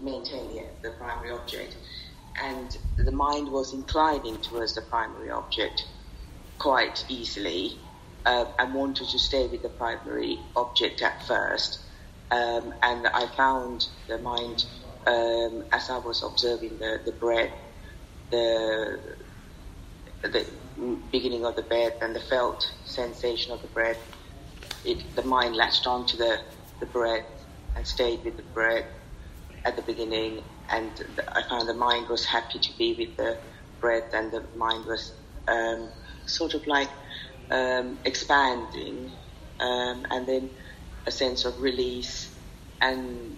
maintaining the primary object, and the mind was inclining towards the primary object quite easily, and wanted to stay with the primary object at first. And I found the mind, as I was observing the breath, the beginning of the breath and the felt sensation of the breath, the mind latched onto the breath and stayed with the breath at the beginning, and I found the mind was happy to be with the breath, and the mind was sort of like expanding, and then a sense of release, and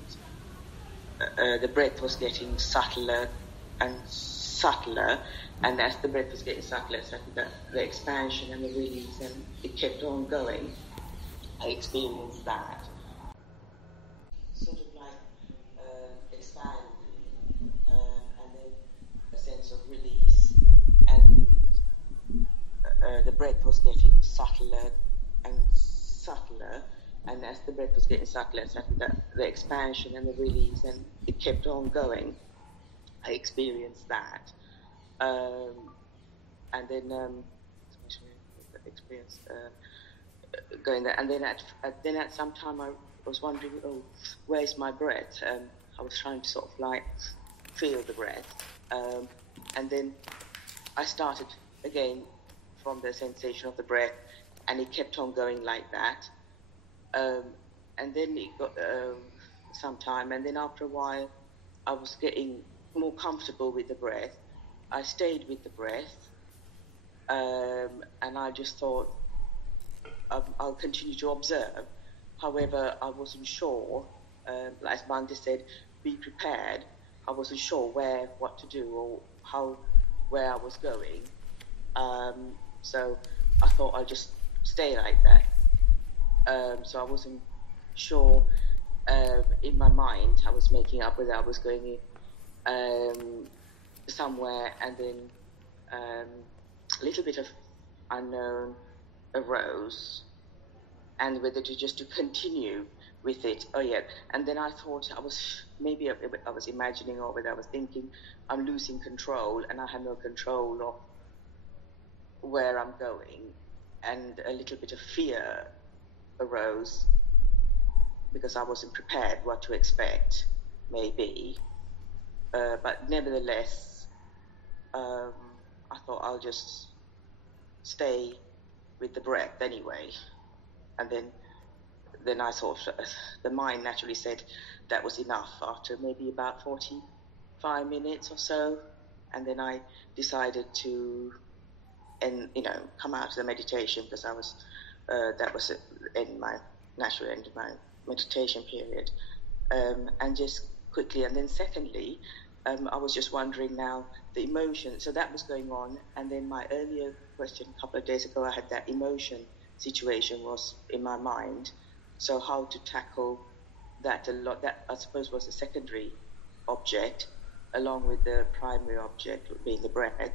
the breath was getting subtler and subtler, and as the breath was getting subtler, the expansion and the release, and it kept on going. I experienced that. Sort of like expanding, and then a sense of release, and the breath was getting subtler and subtler, and as the breath was getting subtler, the expansion and the release, and it kept on going. I experienced that. And then experienced going there, and then at some time I was wondering, where's my breath? I was trying to sort of like feel the breath, and then I started again from the sensation of the breath, and it kept on going like that, and then it got some time, and then after a while I was getting more comfortable with the breath. I stayed with the breath, and I just thought I'll continue to observe. However, I wasn't sure, as Bhante said, be prepared. I wasn't sure what to do or where I was going. So I thought I'd just stay like that. So I wasn't sure. In my mind, I was making up whether I was going somewhere, and then a little bit of unknown arose, and whether to continue with it. And then I thought I was imagining, or whether I was thinking I'm losing control, and I have no control of where I'm going, and a little bit of fear arose because I wasn't prepared what to expect, maybe. But nevertheless, I thought I'll just stay with the breath anyway. And then I thought, the mind naturally said that was enough after maybe about 45 minutes or so. And then I decided to come out of the meditation, because that was my natural end of my meditation period. And just quickly, and then secondly, I was just wondering now, the emotion, so that was going on, and then my earlier question a couple of days ago, I had that emotion situation was in my mind, so how to tackle that that I suppose was a secondary object, along with the primary object being the breath,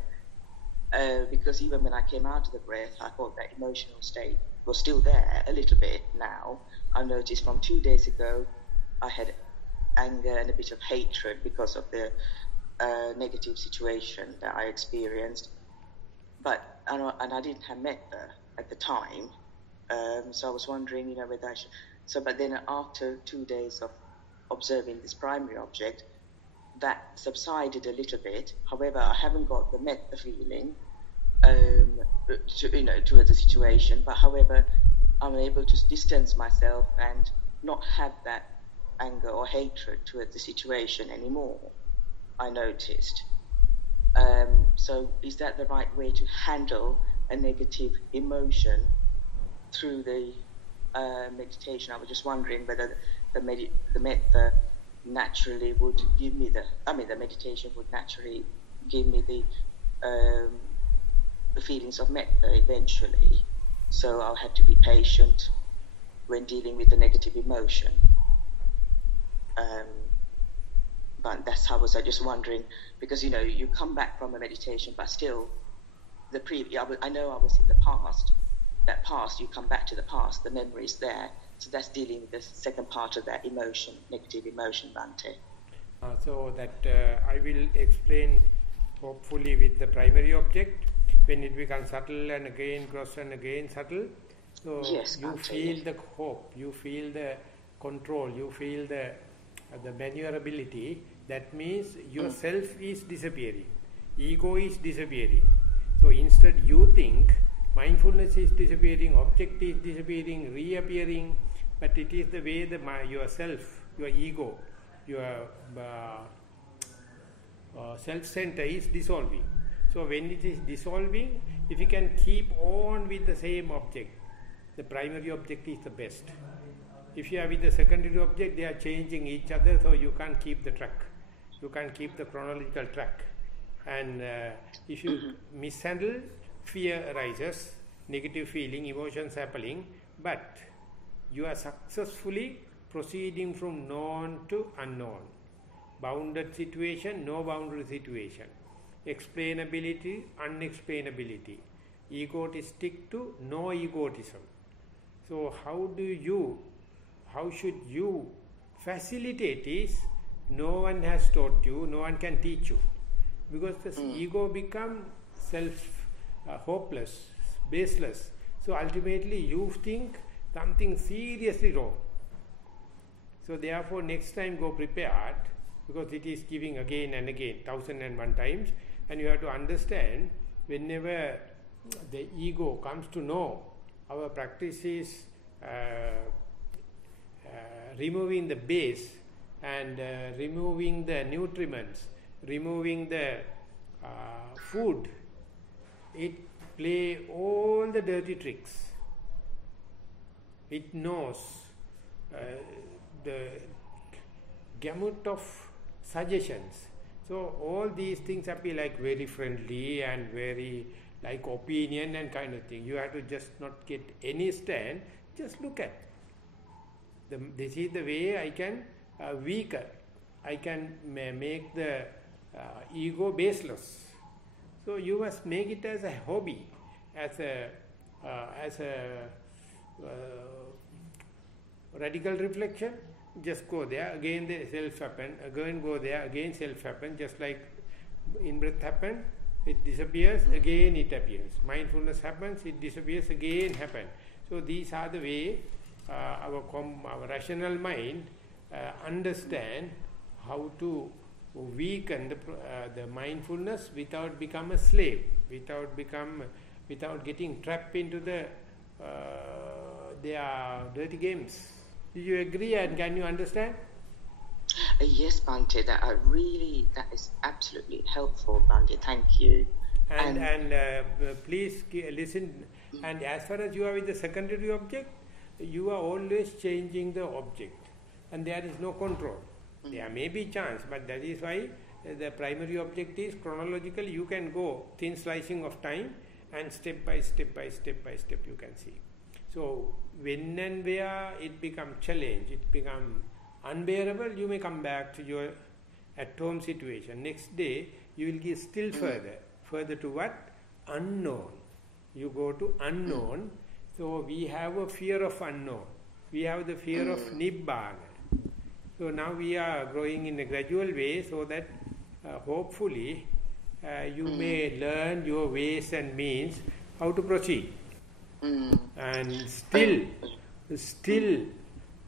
because even when I came out of the breath, I thought that emotional state was still there a little bit now. I noticed from 2 days ago, I had anger and a bit of hatred because of the negative situation that I experienced. And I didn't have metta at the time, so I was wondering, whether I should. So, but then after 2 days of observing this primary object, that subsided a little bit. However, I haven't got the metta feeling, towards the situation. But however, I'm able to distance myself and not have that anger or hatred towards the situation anymore, I noticed. So is that the right way to handle a negative emotion through the meditation? I was just wondering whether the metta naturally would give me the meditation would naturally give me the feelings of metta eventually. So I'll have to be patient when dealing with the negative emotion. But that's how I was just wondering, because you come back from a meditation, but still I know I was in the past. That past, you come back to the past, the memory is there. So that's dealing with the second part of that emotion, negative emotion, Bhante. So that I will explain hopefully with the primary object. When it becomes subtle and again gross and again subtle, so yes, you feel the hope, you feel the control, you feel the maneuverability. That means yourself is disappearing, ego is disappearing. So instead you think mindfulness is disappearing, object is disappearing, reappearing, but it is the way yourself, your ego, your self-center is dissolving. So when it is dissolving, if you can keep on with the same object, the primary object is the best. If you are with the secondary object, they are changing each other, so you can't keep the track. You can't keep the chronological track. And if you mishandle, fear arises, negative feeling, emotions happening, but you are successfully proceeding from known to unknown. Bounded situation, no boundary situation. Explainability, unexplainability. Egotistic to no egotism. So how should you facilitate is, no one has taught you, no one can teach you. Because the ego become hopeless, baseless. So ultimately you think something seriously wrong. So therefore next time go prepared, because it is giving again and again, 1001 times, and you have to understand, whenever the ego comes to know, our practice is removing the base and removing the nutriments, removing the food. It play all the dirty tricks. It knows the gamut of suggestions. So all these things appear like very friendly and very like opinion and kind of thing. You have to just not get any stand, just look at. This is the way I can weaken. I can make the ego baseless. So you must make it as a hobby, as a radical reflection. Just go there, again the self happen, again go there, again self happen, just like in breath happen, it disappears, again it appears. Mindfulness happens, it disappears, again happen. So these are the way our rational mind understand how to weaken the mindfulness without become a slave, without getting trapped into their dirty games. Do you agree and can you understand? Yes, Bhante, that is absolutely helpful, Bhante. Thank you. And please listen. And as far as you are with the secondary object, you are always changing the object, and there is no control. There may be chance, but that is why the primary object is chronological. You can go thin slicing of time, and step by step you can see. So when and where it becomes challenge, it becomes unbearable, you may come back to your at-home situation. Next day, you will get still further to what? Unknown. You go to unknown. So we have a fear of unknown. We have the fear of Nibbana. So now we are growing in a gradual way, so that hopefully you may learn your ways and means how to proceed. And still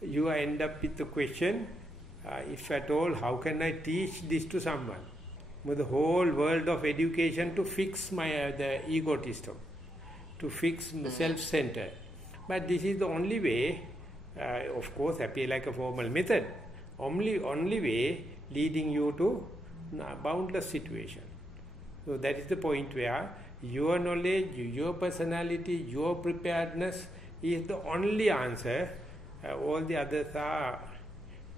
you end up with the question, if at all, how can I teach this to someone? With the whole world of education to fix the egotism, to fix self-center. But this is the only way, of course, appear like a formal method, only way leading you to boundless situation. So that is the point where your knowledge, your personality, your preparedness is the only answer. All the others are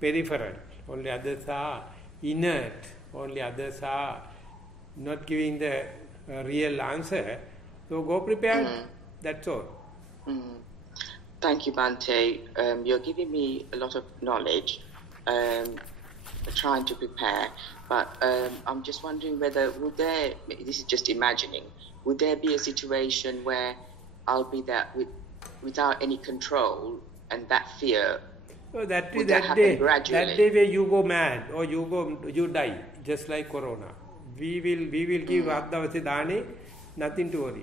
peripheral, all the others are inert, all the others are not giving the real answer. So go prepared, that's all. Thank you, Bhante. You're giving me a lot of knowledge, trying to prepare, but I'm just wondering whether, this is just imagining, would there be a situation where I'll be there without any control, and that fear So that Would that happen gradually? that day where you go mad or you die, just like Corona. We will give Adhavasi Dane, nothing to worry.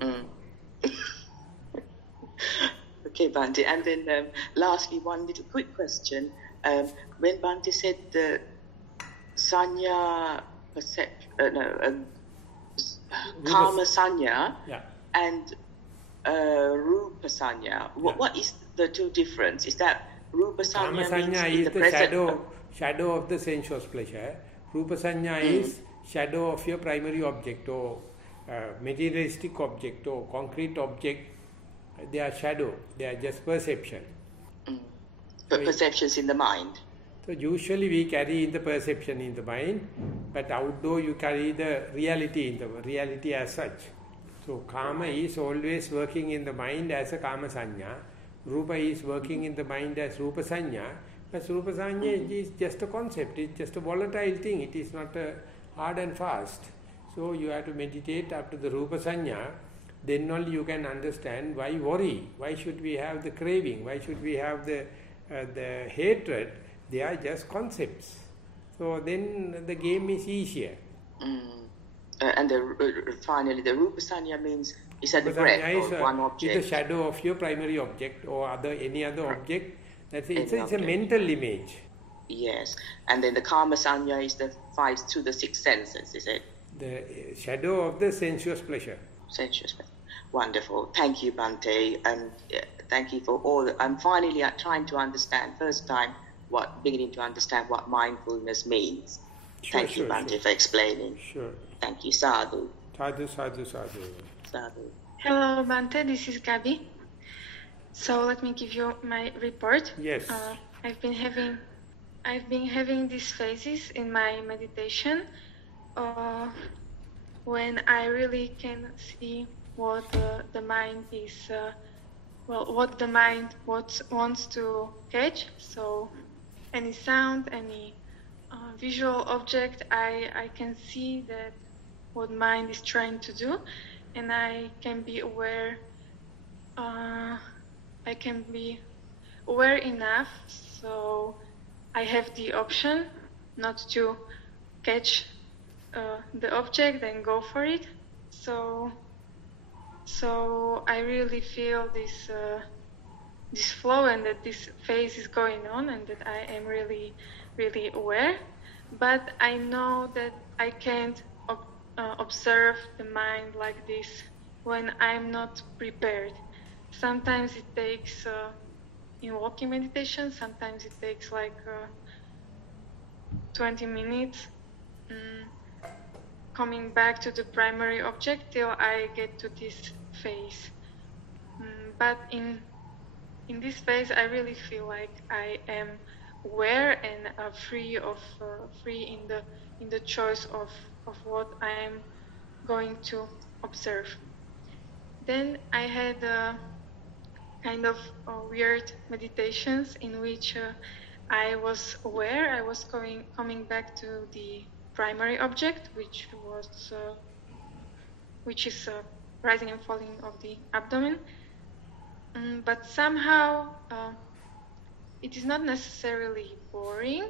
Okay, Bhante. And then lastly, one little quick question. When Bhante said the Sanya Kama Sanya and Rupa Sanya, what is the two difference? Is that Rupa Sanya Sanya means is the shadow of the sensuous pleasure. Rupa Sanya is shadow of your primary object or materialistic object or concrete object. They are shadow. They are just perception. But perceptions in the mind. So usually we carry in the perception in the mind, but outdoor you carry the reality in the reality as such. So Kama is always working in the mind as a Kama Sanya. Rupa is working in the mind as Rupa Sanya. But Rupa Sanya is just a concept. It's just a volatile thing. It is not hard and fast. So you have to meditate up to the Rupa Sanya. Then only you can understand why worry. Why should we have the craving? Why should we have the hatred? They are just concepts. So then the game is easier. And finally, the Rupa Sanya means is that the breath or one object? It's the shadow of your primary object or any other object. It's a mental image. Yes. And then the Kama Sanya is the 5 to the 6 senses, is it? The shadow of the sensuous pleasure. Sensuous pleasure. Wonderful. Thank you, Bhante. And thank you for all. I'm finally trying to understand, first time, beginning to understand what mindfulness means. Thank you, Bhante, for explaining. Sure. Thank you, Sadhu. Sadhu, sadhu, sadhu. Sadhu. Hello, Bhante. This is Gabi. So let me give you my report. Yes. I've been having these phases in my meditation when I really can see what the mind is, what the mind wants to catch. So any sound, any visual object, I can see that what mind is trying to do, and I can be aware. I can be aware enough, so I have the option not to catch the object and go for it. So I really feel this flow and that this phase is going on and that I am really, really aware. But I know that I can't observe the mind like this when I'm not prepared. Sometimes it takes, in walking meditation, sometimes it takes like 20 minutes coming back to the primary object till I get to this phase. But in this phase, I really feel like I am aware and free in the choice of what I am going to observe. Then I had kind of weird meditations in which I was aware, I was coming back to the primary object, which is rising and falling of the abdomen. But somehow it is not necessarily boring,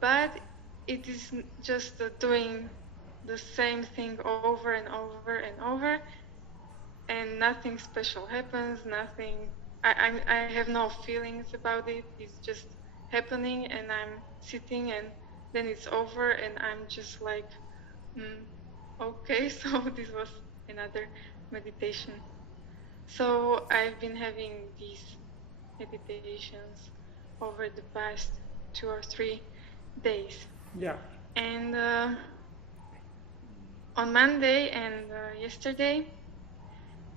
but it is just doing the same thing over and over and over, and nothing special happens, nothing, I have no feelings about it, it's just happening, and I'm sitting and then it's over and I'm just like, okay, so this was another meditation. So I've been having these meditations over the past 2 or 3 days. Yeah. And on Monday and yesterday,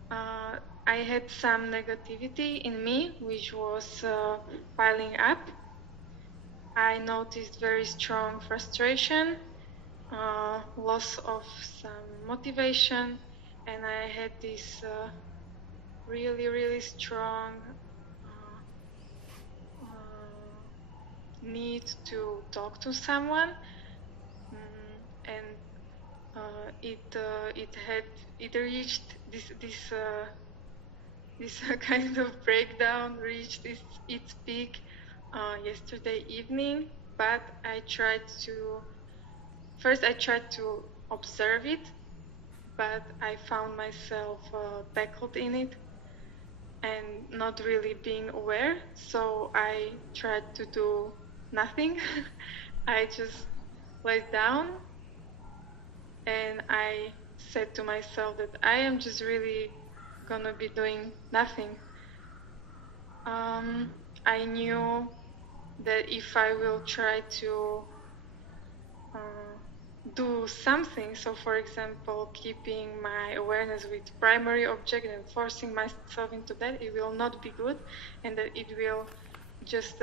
I had some negativity in me, which was piling up. I noticed very strong frustration, loss of some motivation, and I had this really, really strong need to talk to someone, and it reached this kind of breakdown, reached its peak yesterday evening, but I tried to observe it, but I found myself tackled in it and not really being aware. So I tried to do nothing. I just laid down and I said to myself that I am just really gonna be doing nothing. I knew that if I will try to do something, so for example, keeping my awareness with primary object and forcing myself into that, it will not be good, and that it will just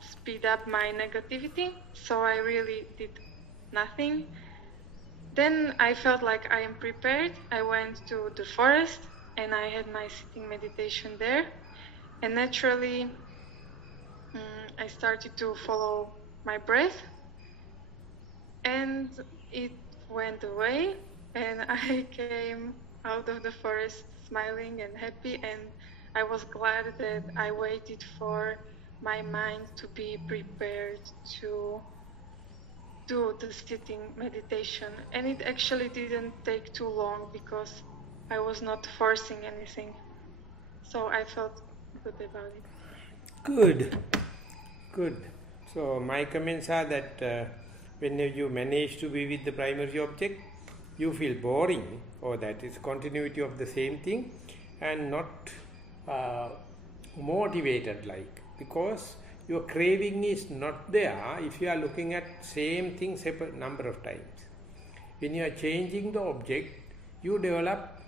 speed up my negativity. So I really did nothing. Then I felt like I am prepared. I went to the forest and I had my sitting meditation there. And naturally, I started to follow my breath. And it went away. And I came out of the forest smiling and happy. And I was glad that I waited for my mind to be prepared to do the sitting meditation, and it actually didn't take too long because I was not forcing anything, so I felt good about it. Good. So my comments are that whenever you manage to be with the primary object, you feel boring, or that is continuity of the same thing, and not motivated like, because your craving is not there if you are looking at same thing separate number of times. When you are changing the object, you develop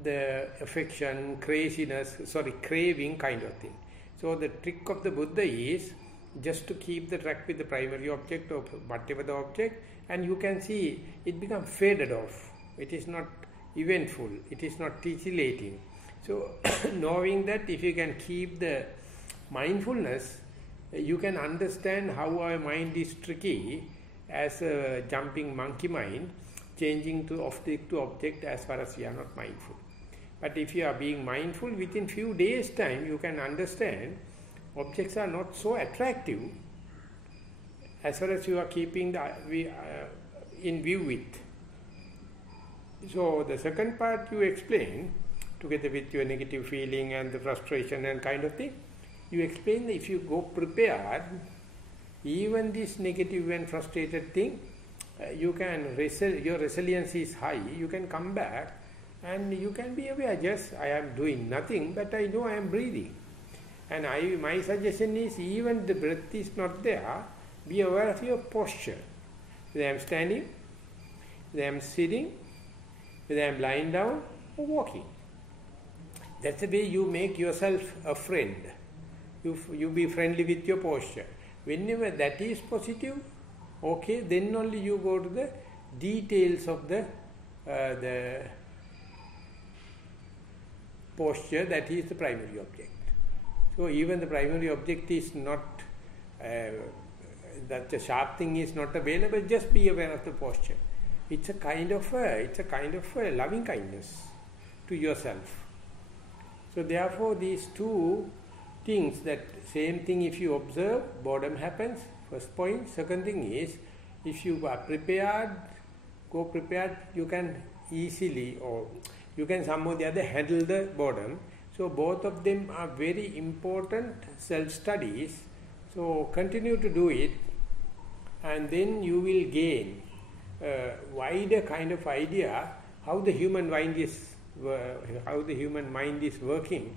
the affection, craving kind of thing. So the trick of the Buddha is just to keep the track with the primary object or whatever the object, and you can see it becomes faded off. It is not eventful, it is not titillating. So knowing that if you can keep the mindfulness, you can understand how our mind is tricky as a jumping monkey mind, changing to object to object as far as we are not mindful. But if you are being mindful, within few days time you can understand objects are not so attractive as far as you are keeping in view with. So the second part you explain, together with your negative feeling and the frustration and kind of thing, you explain that if you go prepared, even this negative and frustrated thing, you can your resilience is high, you can come back and you can be aware, yes, I am doing nothing, but I know I am breathing. And my suggestion is, even the breath is not there, be aware of your posture. Whether I am standing, whether I am sitting, whether I am lying down or walking. That's the way you make yourself a friend. You be friendly with your posture. Whenever that is positive, okay, then only you go to the details of the posture, that is the primary object. So even the primary object is not, that the sharp thing is not available, just be aware of the posture. It's a kind of a loving kindness to yourself. So therefore these two things, that same thing if you observe, boredom happens, first point. Second thing is, if you are prepared, go prepared, you can easily, or you can somehow or the other handle the boredom. So both of them are very important self-studies. So continue to do it, and then you will gain a wider kind of idea how the human mind is working.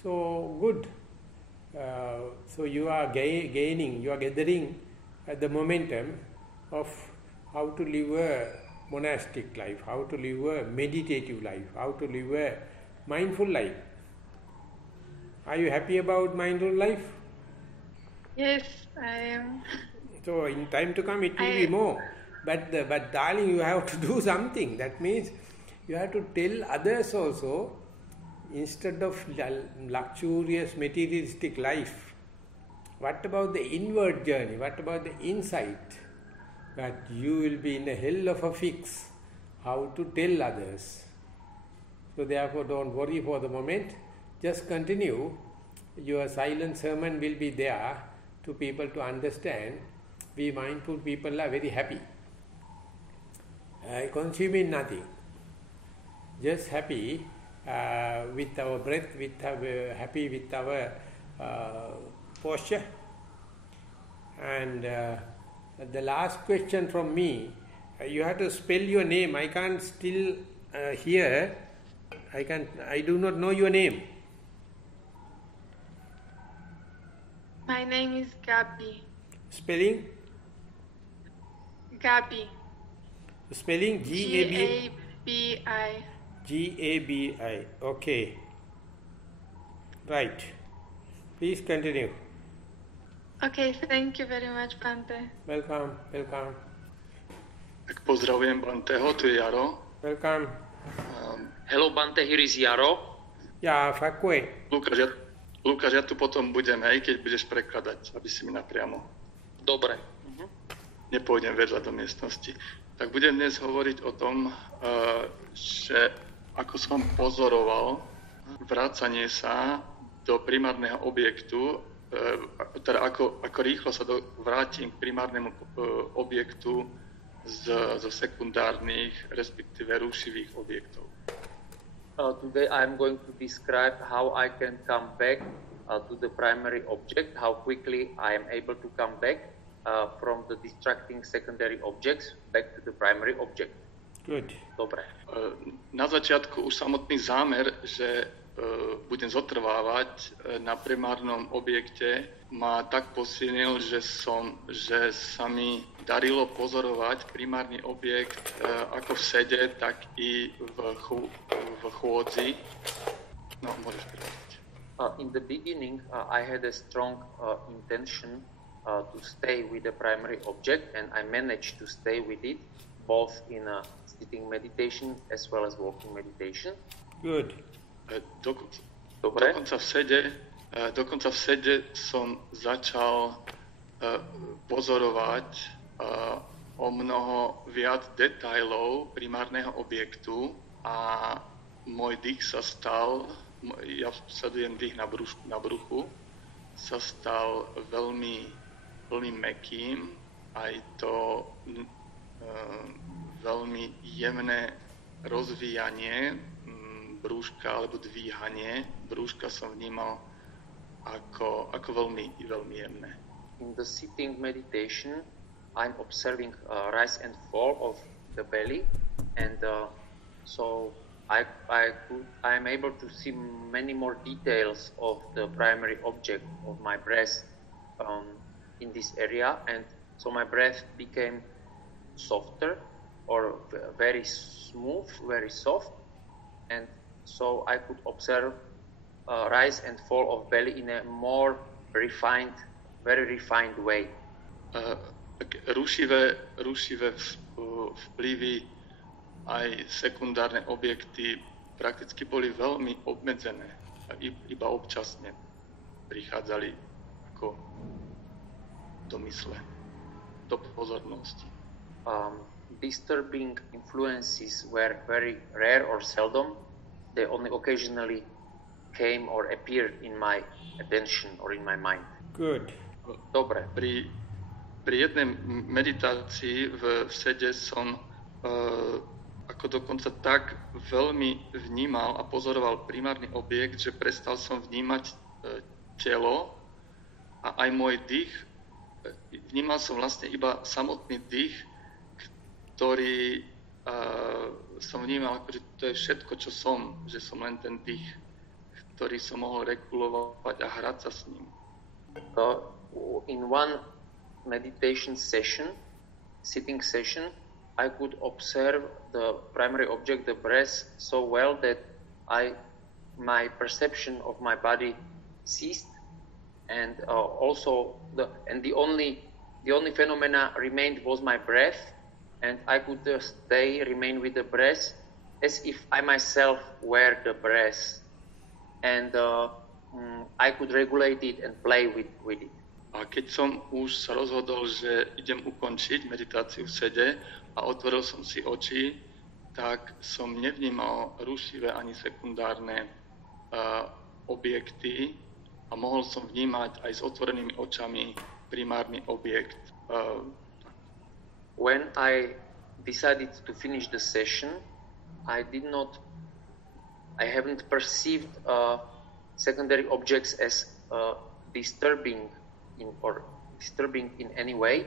So good. So you are gaining, you are gathering the momentum of how to live a monastic life, how to live a meditative life, how to live a mindful life. Are you happy about mindful life? Yes, I am. So in time to come it will be more. But darling, you have to do something. That means you have to tell others also, instead of luxurious materialistic life, what about the inward journey? What about the insight? That you will be in a hell of a fix how to tell others. So therefore don't worry for the moment. Just continue your silent sermon will be there to people to understand. We mindful people are very happy. Consuming nothing. Just happy with our breath, happy with our posture. And the last question from me, you have to spell your name. I can't still hear. I do not know your name. My name is Gabi. Spelling? Gabi. Spelling G-A-B? G-A-B-I. G-A-B-I. Okay. Right. Please continue. Okay, thank you very much, Bhante. Welcome, welcome. Tak pozdravujem Banteho, tu je Jaro. Welcome. Hello Bhante, here is Jaro. Ja, fakuje. Lukáš, ja tu potom budem, hej, keď budeš prekladať, aby si mi napriamo. Dobre. Nepôjdem vedľa do miestnosti. Tak budem dnes hovoriť o tom, že ako som pozoroval vracanie sa do primárneho objektu, teda ako rýchlo sa vrátim k primárnemu objektu zo sekundárnych, respektíve rušivých objektov. Today I'm going to describe how I can come back to the primary object, how quickly I am able to come back from the distracting secondary objects back to the primary object. Good. Dobre. Na začiatku už samotný zámer, že budem zotrvávať na primárnom objekte, ma tak posilnil, že sa mi darilo pozorovať primárny objekt ako v sede, tak i v chôdzi. No, môžeš prejsť. In the beginning, I had a strong intention to stay with the primary object, and I managed to stay with it both in sitting meditation as well as walking meditation. Good. Dokonca v sede som začal pozorovať o mnoho viac detailov primárneho objektu a môj dých sa stal, ja sledujem dých na bruchu, sa stal veľmi, veľmi mäkkým, aj to veľmi jemné rozvíjanie brúška alebo dvíhanie brúška som vnímal ako veľmi, veľmi jemné. In the sitting meditation, I'm observing rise and fall of the belly, and so I'm able to see many more details of the primary object of my breath in this area, and so my breath became softer or very smooth, very soft, and so I could observe rise and fall of belly in a more refined, very refined way. Rušivé vplyvy aj sekundárne objekty prakticky boli veľmi obmedzené. Iba občasne prichádzali ako do mysle, do pozornosti. Disturbing influences were very rare or seldom. They only occasionally came or appeared in my attention or in my mind. Good. Dobre. Pri jednej meditácii v sede som ako dokonca tak veľmi vnímal a pozoroval primárny objekt, že prestal som vnímať telo a aj môj dých. Vnímal som vlastne iba samotný dých, ktorý som vnímal, že to je všetko, čo som, že som len ten dých, ktorý som mohol regulovať a hrať sa s ním. In one meditation session, sitting session, I could observe the primary object, the breath, so well that my perception of my body ceased, and also the only phenomena remained was my breath. And I could remain with the breath as if I myself were the breath. And I could regulate it and play with it. A keď som už sa rozhodol, že idem ukončiť meditáciu v sede a otvoril som si oči, tak som nevnímal rušivé ani sekundárne objekty, a mohol som vnímať aj s otvorenými očami primárny objekt. When I decided to finish the session, I haven't perceived secondary objects as disturbing in any way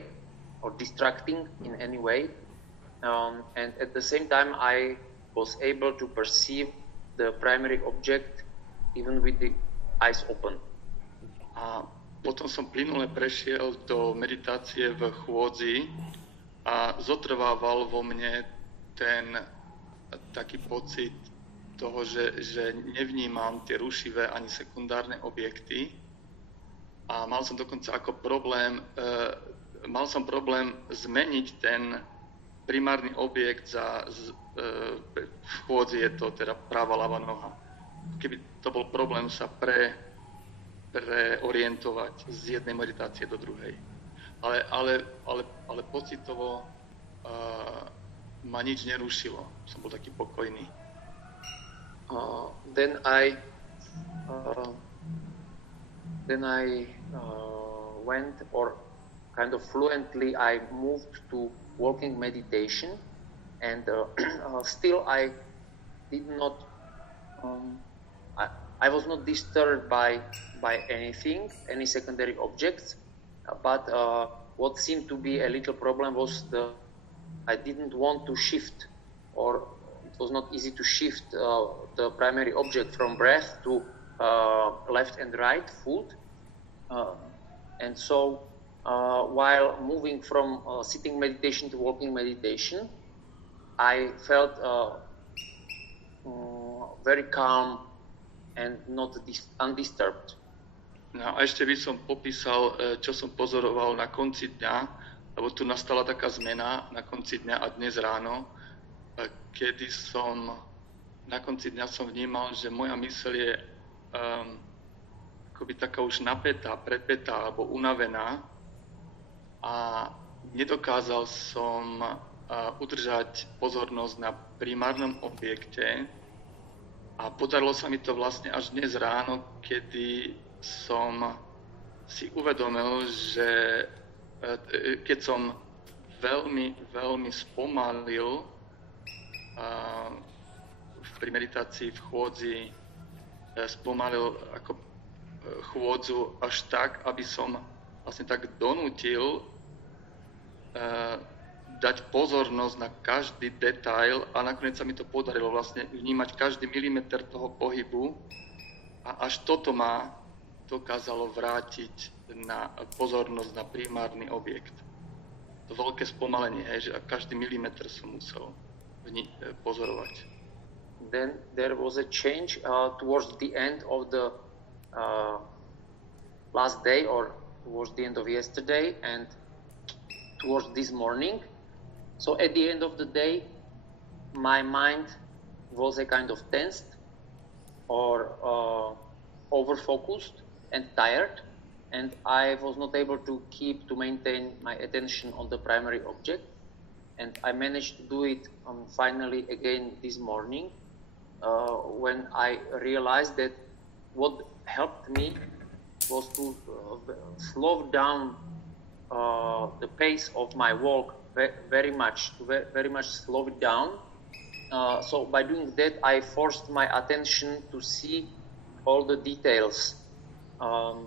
or distracting in any way, and at the same time I was able to perceive the primary object even with the eyes open. A potom som plynule prešiel do meditácie v chôdzi a zotrvával vo mne ten taký pocit toho, že nevnímam tie rušivé ani sekundárne objekty. A mal som dokonca ako problém zmeniť ten primárny objekt v chôdzi je to teda práva ľava noha. Keby to bol problém sa preorientovať z jednej meditácie do druhej. Ale pocitovo ma nič nerušilo. Som bol taký pokojný. Then I went, or kind of fluently I moved to walking meditation, and still I did not I was not disturbed by anything, any secondary objects, but what seemed to be a little problem was I didn't want to shift, or it was not easy to shift the primary object from breath to left and right foot, and so while moving from sitting meditation to walking meditation, I felt very calm and not undisturbed. No a ešte by som popísal, čo som pozoroval na konci dňa, lebo tu nastala taká zmena na konci dňa a dnes ráno, kedy na konci dňa som vnímal, že moja myseľ je akoby taká už napätá, prepätá alebo unavená a nedokázal som udržať pozornosť na primárnom objekte. A podarilo sa mi to vlastne až dnes ráno, kedy som si uvedomil, že keď som veľmi, veľmi spomalil pri meditácii v chôdzi, spomalil ako chôdzu až tak, aby som vlastne tak donútil dať pozornosť na každý detail a nakoniec sa mi to podarilo vlastne vnímať každý milimeter toho pohybu a až toto ma dokázalo vrátiť na pozornosť na primárny objekt. To veľké spomalenie, že každý milimeter som musel pozorovať. Then there was a change towards the end of the last day, or towards the end of yesterday and towards this morning. So at the end of the day, my mind was a kind of tensed or over-focused and tired, and I was not able to maintain my attention on the primary object. And I managed to do it finally again this morning when I realized that what helped me was to slow down the pace of my walk very much slow it down. So by doing that, I forced my attention to see all the details, all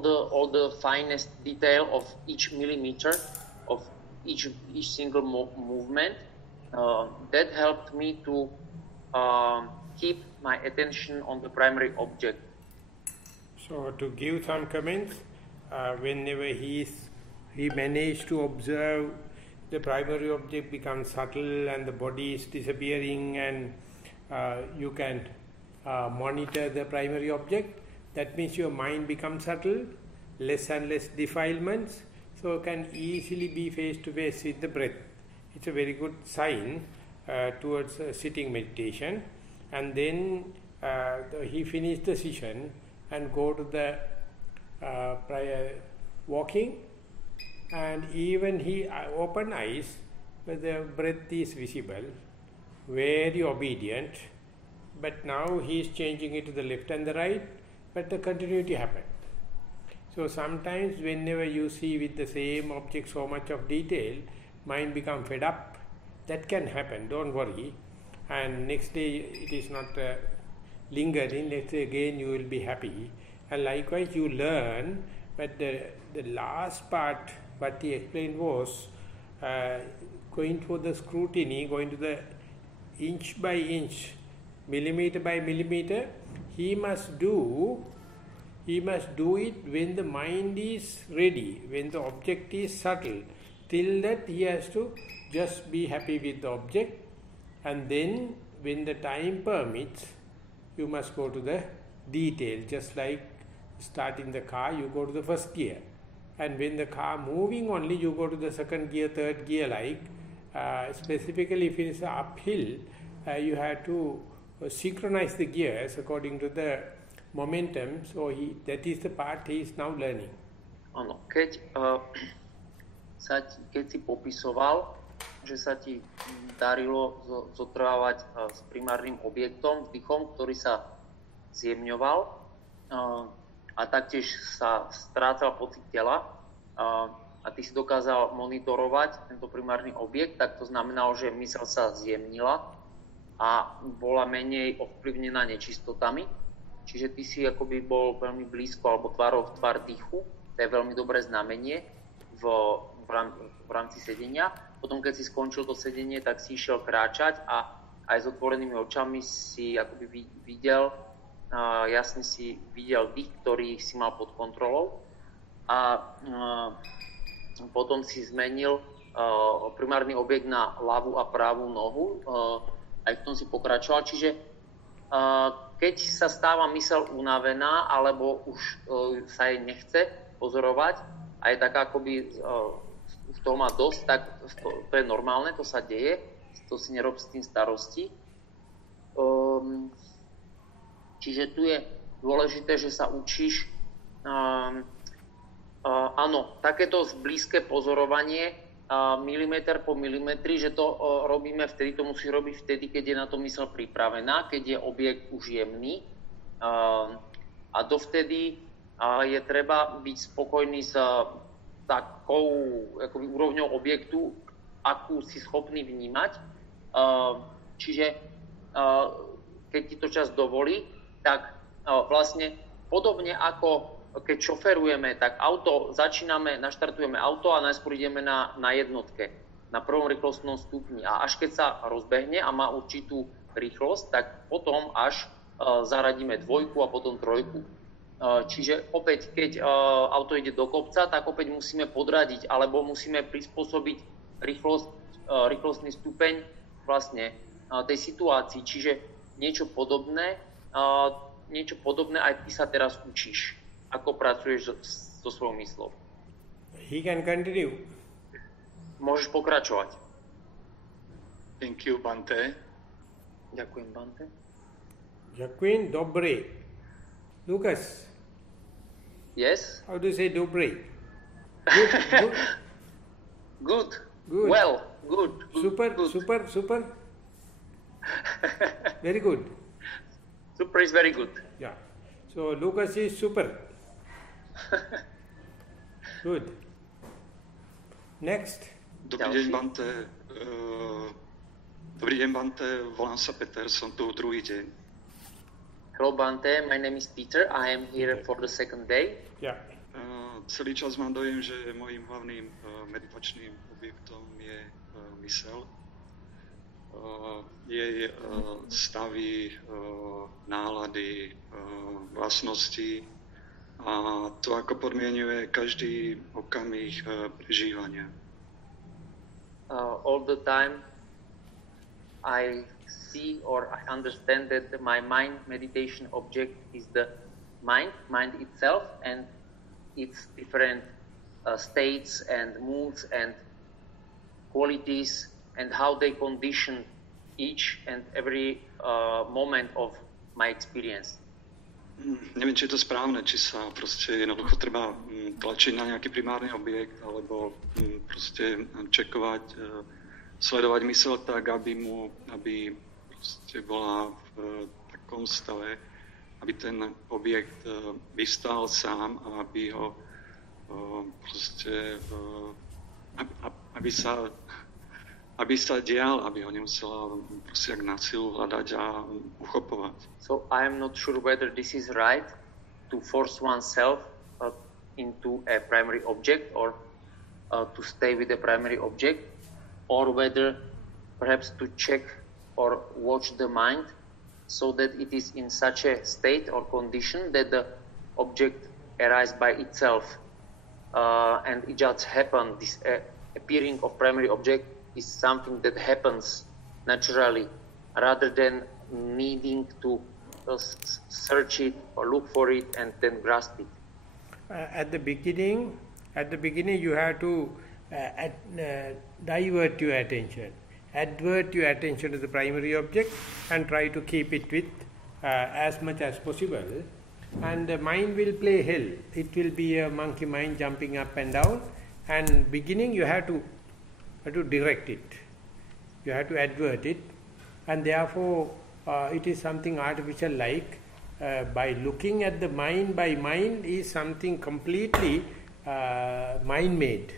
the finest detail of each millimeter of each single movement. That helped me to keep my attention on the primary object. So to give some comments, whenever he managed to observe the primary object becomes subtle and the body is disappearing, and you can monitor the primary object. That means your mind becomes subtle, less and less defilements, so can easily be face to face with the breath. It's a very good sign towards sitting meditation. And then he finished the session and go to the walking, and even he open eyes, but the breath is visible, very obedient. But now he is changing it to the left and the right, but the continuity happened. So sometimes whenever you see with the same object so much of detail, mind become fed up. That can happen, don't worry. And next day it is not lingering, next day again you will be happy. And likewise you learn, but the last part, what he explained was, going for the scrutiny, going to the inch by inch, millimeter by millimeter, he must do it when the mind is ready, when the object is subtle. Till that he has to just be happy with the object, and then when the time permits, you must go to the detail. Just like starting the car, you go to the first gear, and when the car moving only, you go to the second gear, third gear. Like specifically if it is uphill, you have to synchronize the gears according to the momentum. So that is the part he is now learning. Áno, keď si popisoval, že sa ti darilo zotrvávať s primárnym objektom, vzdychom, ktorý sa zjemňoval, a taktiež sa strácal pocit tela, a ty si dokázal monitorovať tento primárny objekt, tak to znamenalo, že myseľ sa zjemnila a bola menej ovplyvnená nečistotami. Čiže ty si akoby bol veľmi blízko alebo tvárou v tvár dýchu. To je veľmi dobré znamenie v rámci sedenia. Potom, keď si skončil to sedenie, tak si išiel kráčať a aj s otvorenými očami si akoby videl, jasne si videl dých, ktorý si mal pod kontrolou. A potom si zmenil primárny objekt na ľavú a pravú nohu. Aj v tom si pokračoval. Čiže keď sa stáva myseľ unavená, alebo už sa jej nechce pozorovať a je taká akoby už toho má dosť, tak to je normálne, to sa deje, to si nerob s tým starosti. Čiže tu je dôležité, že sa učíš áno, takéto blízke pozorovanie milimeter po milimetri, že to robíme vtedy, to musí robiť vtedy, keď je na to myseľ pripravená, keď je objekt už jemný. A dovtedy je treba byť spokojný s takou akoby, úrovňou objektu, akú si schopný vnímať. Čiže keď ti to čas dovolí, tak vlastne podobne ako keď šoferujeme, tak auto naštartujeme auto a najskôr ideme na jednotke, na prvom rýchlostnom stupni. A až keď sa rozbehne a má určitú rýchlosť, tak potom až zaradíme dvojku a potom trojku. Čiže opäť, keď auto ide do kopca, tak opäť musíme podradiť, alebo musíme prispôsobiť rýchlostný stupeň vlastne tej situácii. Čiže niečo podobné aj ty sa teraz učíš. Ako pracuješ so svojou myslou. He can continue. Môžeš pokračovať. Thank you, Bante. Ďakujem, Bante. Ďakujem, dobrý. Lucas. Yes? How do you say dobrý? Good. Well, good. Super. Very good. Super is very good. Yeah. So Lucas is super. Good. Next. Dobrý deň, Bante. Volám sa Peter, som tu druhý deň. Hello, Bante. My name is Peter. I am here for the second day. Yeah. Celý čas mám dojem, že mojím hlavným meditačným objektom je myseľ. Jej stavy, nálady, vlastnosti a to, ako podmienuje každý okamih prežívania. All the time I see or I understand that my mind meditation object is the mind itself and its different states and moods and qualities and how they condition each and every moment of my experience. Neviem, či je to správne, či sa proste jednoducho treba tlačiť na nejaký primárny objekt, alebo proste čekovať, sledovať myseľ tak, aby proste bola v takom stave, aby ten objekt vystal sám a aby ho proste, aby sa dial, aby ho nemusela proste jak na silu hľadať a uchopovať. So I am not sure whether this is right to force oneself into a primary object or to stay with the primary object, or whether perhaps to check or watch the mind so that it is in such a state or condition that the object arises by itself and it just happens. This appearing of primary object is something that happens naturally rather than needing to search it or look for it and then grasp it. At the beginning you have to divert your attention, advert your attention to the primary object and try to keep it with as much as possible, and the mind will play hell. It will be a monkey mind jumping up and down, and beginning you have to direct it, you have to advert it, and therefore it is something artificial, like by looking at the mind by mind is something completely mind-made.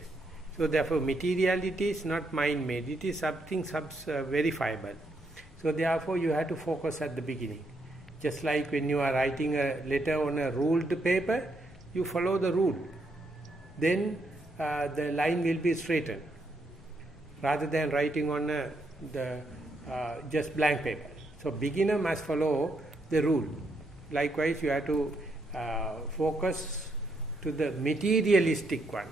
So therefore materiality is not mind-made, it is something verifiable. So therefore you have to focus at the beginning. Just like when you are writing a letter on a ruled paper, you follow the rule. Then the line will be straightened, rather than writing on the just blank paper. So beginner must follow the rule. Likewise, you have to focus to the materialistic one,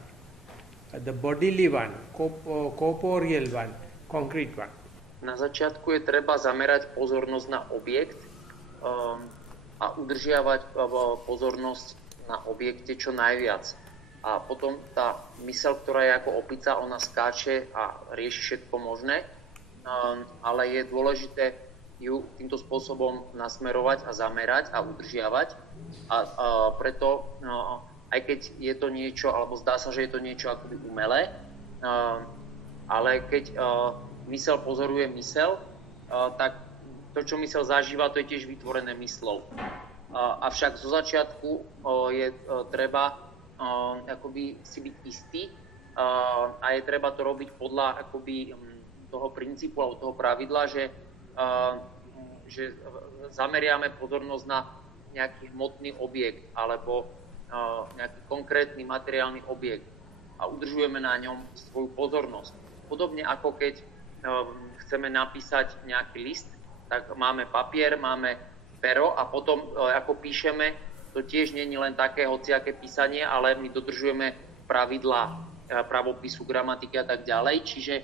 the bodily one, corporeal one, concrete one. Na začiatku je treba zamerať pozornosť na objekt a udržiavať pozornosť na objekte čo najviac. A potom tá myseľ, ktorá je ako opica, ona skáče a rieši všetko možné, ale je dôležité ju týmto spôsobom nasmerovať a zamerať a udržiavať. A preto, aj keď je to niečo, alebo zdá sa, že je to niečo akoby umelé, ale keď myseľ pozoruje myseľ, tak to, čo myseľ zažíva, to je tiež vytvorené myslou. Avšak zo začiatku je treba akoby si byť istý a je treba to robiť podľa akoby toho princípu alebo toho pravidla, že zameriame pozornosť na nejaký hmotný objekt alebo nejaký konkrétny materiálny objekt a udržujeme na ňom svoju pozornosť. Podobne ako keď chceme napísať nejaký list, tak máme papier, máme pero a potom ako píšeme, to tiež nie je len také hociaké písanie, ale my dodržujeme pravidlá pravopisu, gramatiky a tak ďalej. Čiže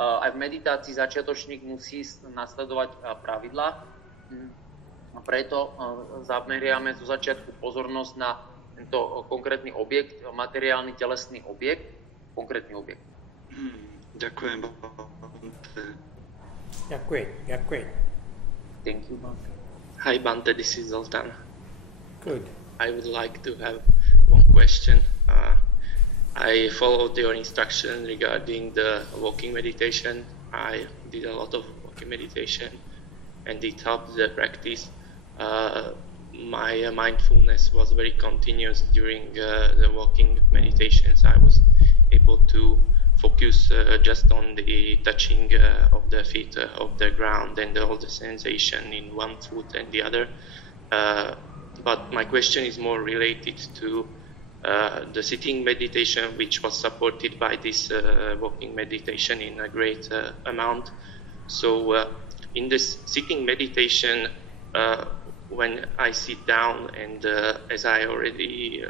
aj v meditácii začiatočník musí nasledovať pravidlá. Preto zameriame zo začiatku pozornosť na tento konkrétny objekt, materiálny telesný objekt, konkrétny objekt. Ďakujem. Ďakujem. Thank you, Bante. Hi Bante, this is Zoltan. Good. I would like to have one question. I followed your instruction regarding the walking meditation. I did a lot of walking meditation and it helped the practice. My mindfulness was very continuous during the walking meditations. I was able to focus just on the touching of the feet of the ground and all the sensation in one foot and the other. But my question is more related to the sitting meditation, which was supported by this walking meditation in a great amount. So in this sitting meditation, when I sit down and as I already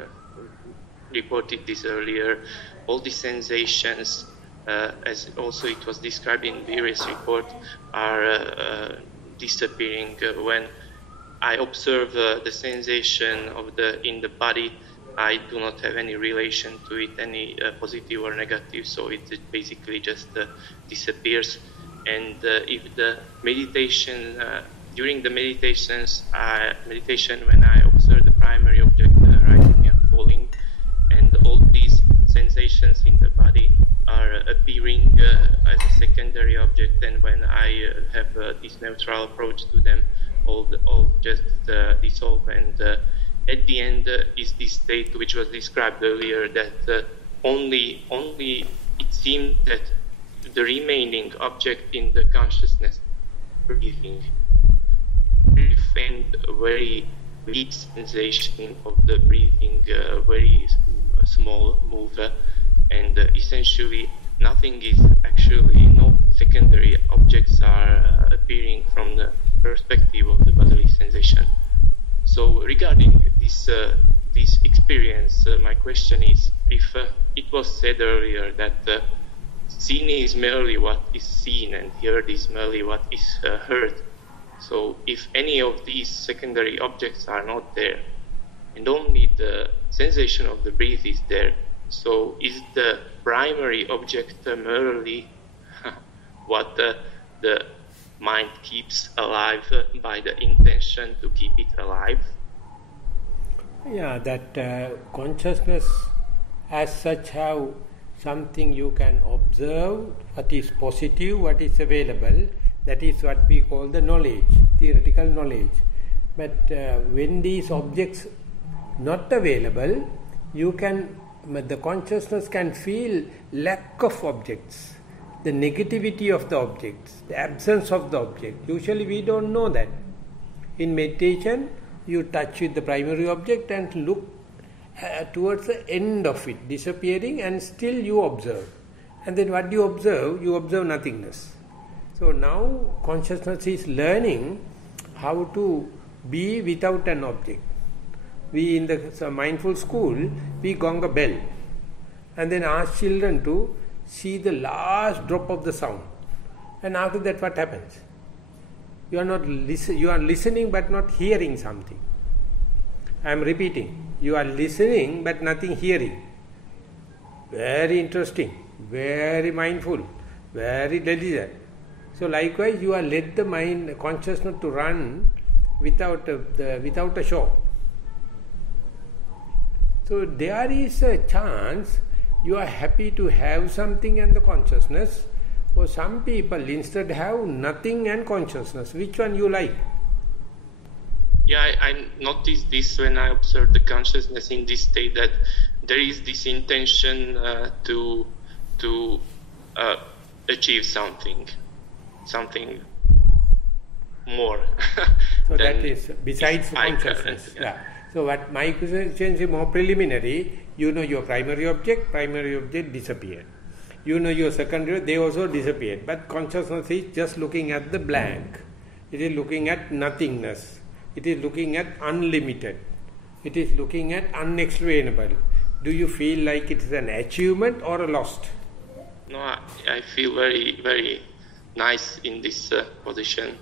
reported this earlier, all the sensations, as also it was described in various reports, are disappearing. When I observe the sensation of in the body, I do not have any relation to it, any positive or negative, so it basically just disappears. And if the meditation, during the meditation when I observe the primary object rising and falling, and all these sensations in the body are appearing as a secondary object, and when I have this neutral approach to them, all just dissolve, and at the end is this state which was described earlier, that only it seemed that the remaining object in the consciousness, breathing, and very weak sensation of the breathing, very small move, and essentially nothing is actually, no secondary objects are appearing from the perspective of the bodily sensation. So regarding this experience, my question is, if it was said earlier that seen is merely what is seen and heard is merely what is heard, so if any of these secondary objects are not there and only the sensation of the breath is there, so is the primary object merely what the mind keeps alive by the intention to keep it alive? Yeah, that consciousness as such have something you can observe, what is positive, what is available. That is what we call the knowledge, theoretical knowledge. But when these objects not available, the consciousness can feel lack of objects, the negativity of the objects, the absence of the object. Usually we don't know that. In meditation, you touch with the primary object and look towards the end of it, disappearing, and still you observe. And then what do you observe? You observe nothingness. So now consciousness is learning how to be without an object. We in the mindful school, we gong a bell and then ask children to see the last drop of the sound. And after that what happens? You are listening but not hearing something. I am repeating. You are listening but nothing hearing. Very interesting, very mindful, very diligent. So likewise you are let the mind consciousness to run without a show. So there is a chance you are happy to have something and the consciousness, or some people instead have nothing and consciousness. Which one you like? Yeah, I noticed this when I observed the consciousness in this state, that there is this intention to achieve something more. So that is besides consciousness. Yeah. So what my question is more preliminary. You know your primary object disappeared. You know your secondary, they also disappeared. But consciousness is just looking at the blank. It is looking at nothingness. It is looking at unlimited. It is looking at unexplainable. Do you feel like it is an achievement or a lost? No, I feel very, very nice in this position.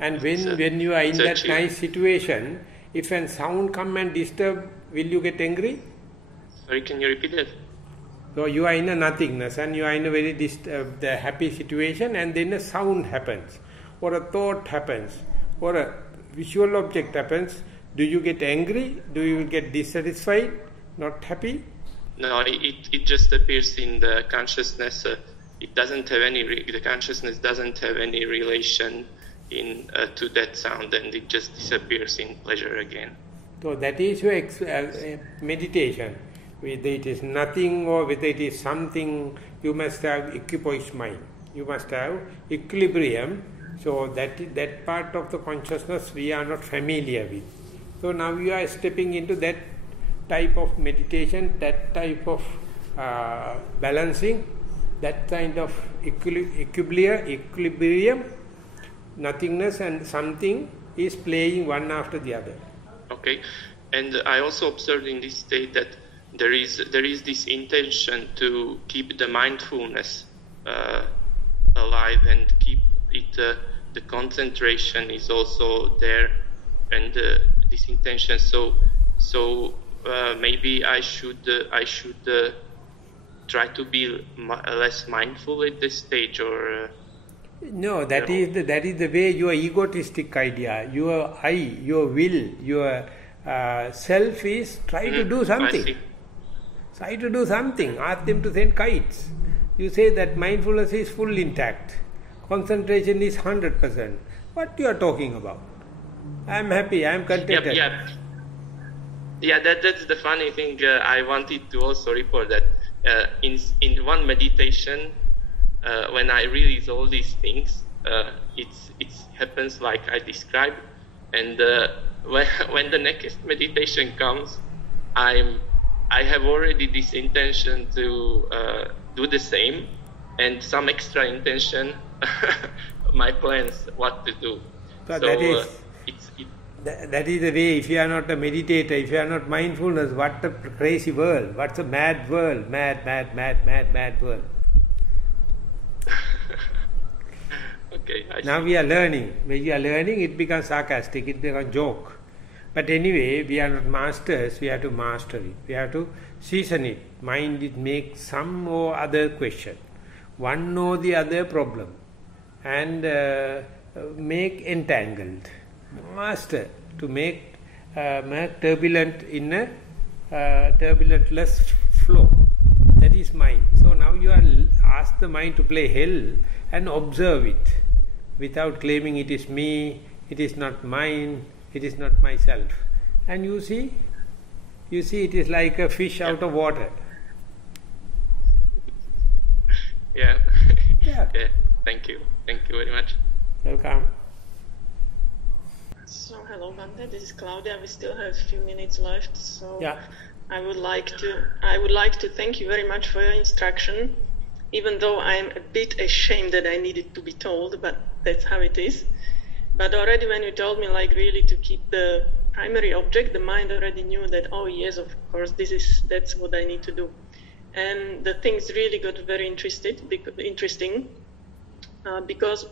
And when you are in that nice situation, if a sound come and disturb, will you get angry? Sorry, can you repeat it? So you are in a nothingness and you are in a very the happy situation, and then a sound happens, or a thought happens, or a visual object happens. Do you get angry? Do you get dissatisfied? Not happy? No, it just appears in the consciousness. It doesn't have the consciousness doesn't have any relation to that sound, and it just disappears in pleasure again. So that is your meditation. Whether it is nothing or whether it is something, you must have equipoised mind. You must have equilibrium. So that part of the consciousness we are not familiar with. So now you are stepping into that type of meditation, that type of balancing, that kind of equilibrium, nothingness and something is playing one after the other. Okay, and I also observed in this state that there is this intention to keep the mindfulness alive and keep it. The concentration is also there, and this intention. So maybe I should try to be less mindful at this stage, or. No, that is the way your egotistic idea, your I, your will, your self is try to do something. Try to do something. Ask them to send kites. You say that mindfulness is full intact. Concentration is 100%. What you are talking about? I'm happy, I'm contented. Yeah, that's the funny thing. I wanted to also report that in one meditation, when I realize all these things, it happens like I described. And when the next meditation comes, I have already this intention to do the same, and some extra intention, my plans, what to do. So that is the way. If you are not a meditator, if you are not mindfulness, what a crazy world, what's a mad world, mad world. Okay, now we are learning. When you are learning, it becomes sarcastic, it becomes joke. But anyway, we are not masters, we have to master it. We have to season it. Mind it makes some or other question, one or the other problem, and make entangled. Master to make turbulent in a turbulentless flow. That is mind. So now you are asked the mind to play hell and observe it without claiming it is me, it is not mine, it is not myself. And you see it is like a fish out of water. Yeah. Yeah. Thank you very much. Welcome. So hello Bhante, this is Claudia. We still have a few minutes left, so yeah. I would like to thank you very much for your instruction, even though I'm a bit ashamed that I needed to be told, but that's how it is. But already when you told me like really to keep the primary object, the mind already knew that, oh yes, of course, that's what I need to do. And the things really got very interesting because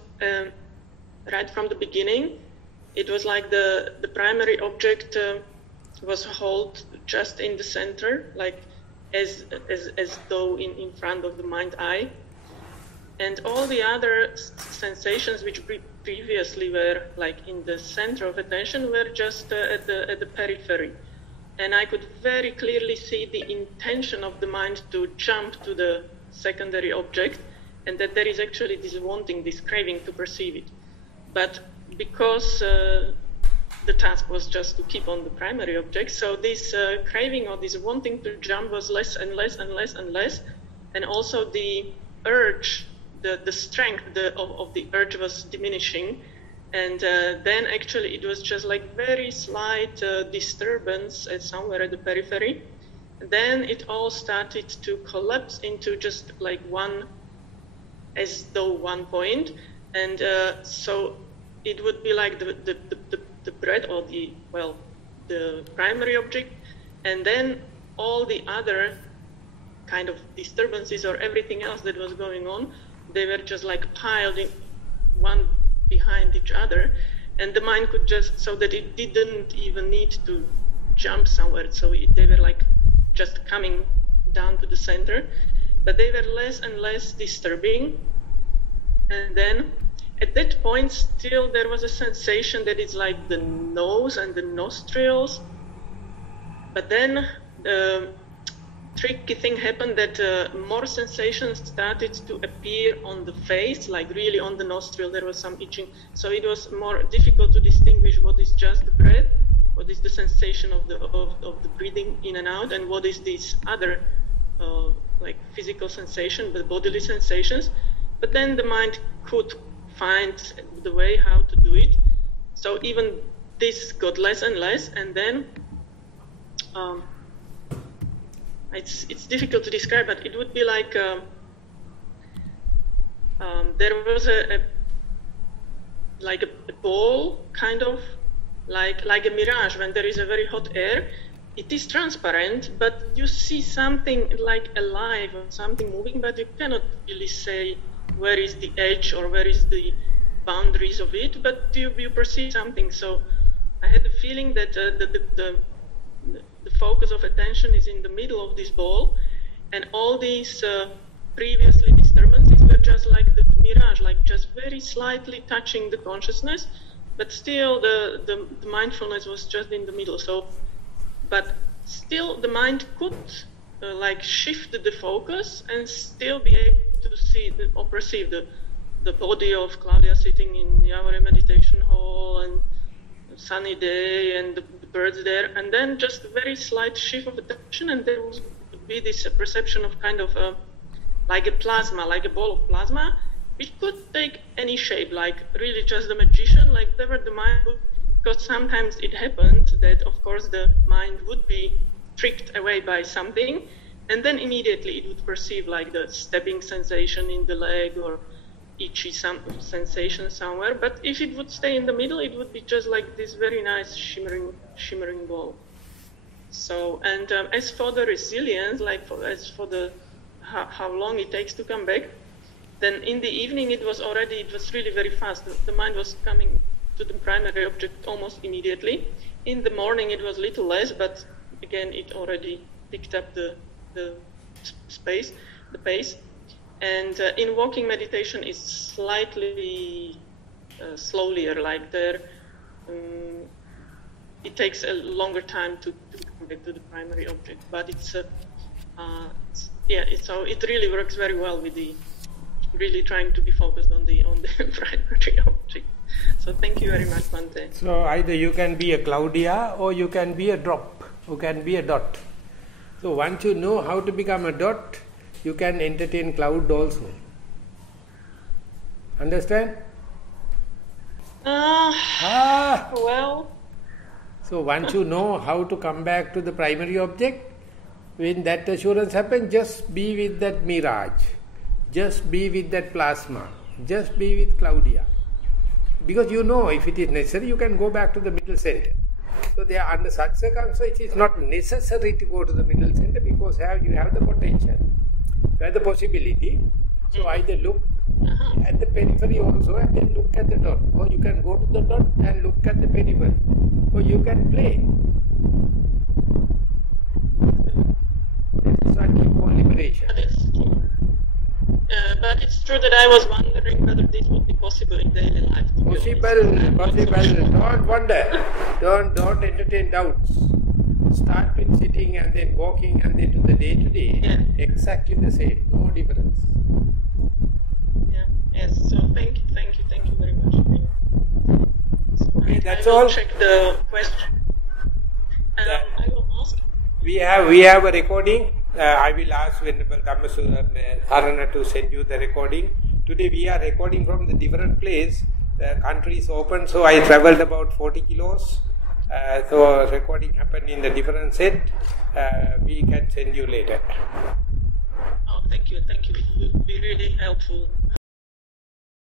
right from the beginning, it was like the primary object was held just in the center, like as though in front of the mind eye, and all the other sensations which previously were like in the center of attention were just at the periphery, and I could very clearly see the intention of the mind to jump to the secondary object, and that there is actually this wanting, this craving to perceive it, but because the task was just to keep on the primary object, so this craving or this wanting to jump was less and less and less and less, and also the urge, the strength of the urge was diminishing, and then actually it was just like very slight disturbance somewhere at the periphery. Then it all started to collapse into just like one, as though one point, and so it would be like the bread or the primary object, and then all the other kind of disturbances or everything else that was going on, they were just like piled in one behind each other, and the mind could just, so that it didn't even need to jump somewhere, so they were like just coming down to the center, but they were less and less disturbing. And then at that point still there was a sensation that it's like the nose and the nostrils, but then the tricky thing happened that more sensations started to appear on the face, like really on the nostril there was some itching, so it was more difficult to distinguish what is just the breath, what is the sensation of the breathing in and out, and what is this other like physical sensation, the bodily sensations. But then the mind could find the way how to do it, so even this got less and less, and then it's difficult to describe, but it would be like there was a ball, kind of like a mirage. When there is a very hot air, it is transparent, but you see something like alive or something moving, but you cannot really say where is the edge or where is the boundaries of it, but you perceive something. So I had the feeling that the focus of attention is in the middle of this ball, and all these previously disturbances were just like the mirage, like just very slightly touching the consciousness, but still the mindfulness was just in the middle. So, but still the mind could like shift the focus and still be able to see or perceive the body of Claudia sitting in our meditation hall, and sunny day and the birds there, and then just a very slight shift of attention, and there will be this perception of kind of like a plasma, like a ball of plasma, which could take any shape, like really just the magician, like whatever the mind would, because sometimes it happened that, of course, the mind would be tricked away by something, and then immediately it would perceive like the stabbing sensation in the leg or itchy sensation somewhere. But if it would stay in the middle, it would be just like this very nice shimmering ball. So, and as for the resilience, like as for the how long it takes to come back, then in the evening it was really very fast. The mind was coming to the primary object almost immediately. In the morning it was a little less, but again it already picked up the pace. And in walking meditation it's slightly slower, like there it takes a longer time to come back to the primary object, but so it really works very well with the really trying to be focused on the primary object. So thank you very much, Bhante. So either you can be a Claudia or you can be a drop, or can be a dot. So once you know how to become a dot, you can entertain cloud also. Understand? Well. So once you know how to come back to the primary object, when that assurance happens, just be with that mirage. Just be with that plasma. Just be with Claudia. Because you know, if it is necessary, you can go back to the middle center. So there, under such circumstances, it is not necessary to go to the middle center, because you have the potential. You have the possibility. So either look at the periphery also and then look at the dot. Or you can go to the dot and look at the periphery. Or you can play. That is what you call liberation. But it's true that I was wondering whether this would be possible in daily life. Possible. Don't wonder. Don't entertain doubts. Start with sitting and then walking and then to the day-to-day. Yeah. Exactly the same. No difference. Yeah. Yes. So thank you very much. So Okay, that's I will all. check the question. I will ask. We have a recording. I will ask Venerable Dhammajiva to send you the recording. Today we are recording from the different place. The country is open, so I travelled about 40 kilos. So recording happened in the different set. We can send you later. Oh, thank you. It would be really helpful.